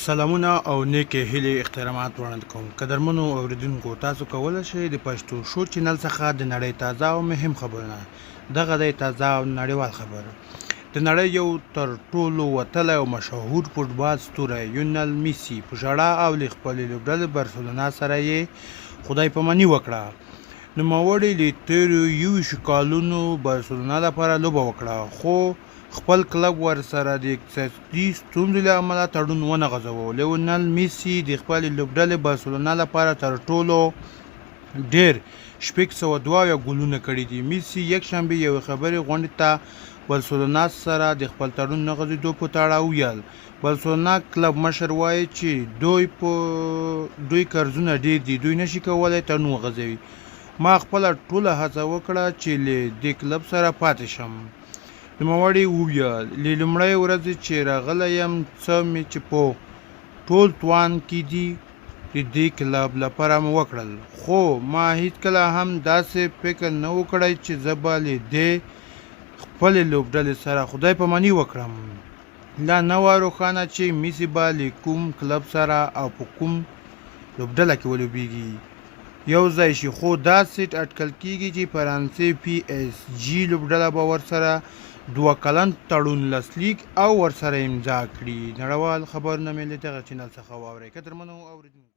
سلامونه او نیکې هیلې احترامات وړاندې کوم. قدرمنو اوریدونکو، تاسو کولی شئ د پښتو شو چینل څخه د نړۍ تازه او مهم خبرونه، دغه دی تازه او نړیوال خبر. د نړۍ یو تر ټولو وتلی او مشهور فوټبال ستوری لیونل میسي په ژړا او له خپلې لوبډلې بارسلونا سره یې خدای پاماني وکړه. نوموړي له تېرو 21 کالونو بارسلونا لپاره لوبه وکړه، خو خپل کلب ورسره د اقتصادي ستونزو له امله تړون ونه غځاوه. لیونل میسي د خپلې لوبډلې بارسلونا لپاره تر ټولو ډېر 602 ګولونه کړي دي. میسي یکشنبه یوې خبري غونډې ته بارسلونا سره د خپل تړون نه غځېدو په اړه وویل. بارسلونا کلب مشر وایي چې دوی قرضونه ډېر دي، دوی نشي کولی تړون وغځوي. ما خپله ټوله هڅه وکړه چې له دې کلب سره پاتې شم. نوموړي وویل، له لومړۍ ورځې چې راغلی یم څه مې چې په ټول توان کې دي د دې کلب لپاره مې وکړل، خو ما هیڅکله هم داسې فکر نه و کړی چې زه به له دې خپلې لوبډلې سره خدای پاماني وکړم. لا نه وه روښانه چې میسي به له کوم کلب سره او په کوم لوبډله کې ولوبېږي یو ځای شي، خو داسې اټکل کېږي چې فرانسې PSG لوبډله به ورسره 2 کلن تړون لاسلیک او ورسره امضا کړي. نړیوال خبرونه مې له دغه چینل څخه واورئ. قدرمنو اوریدونکو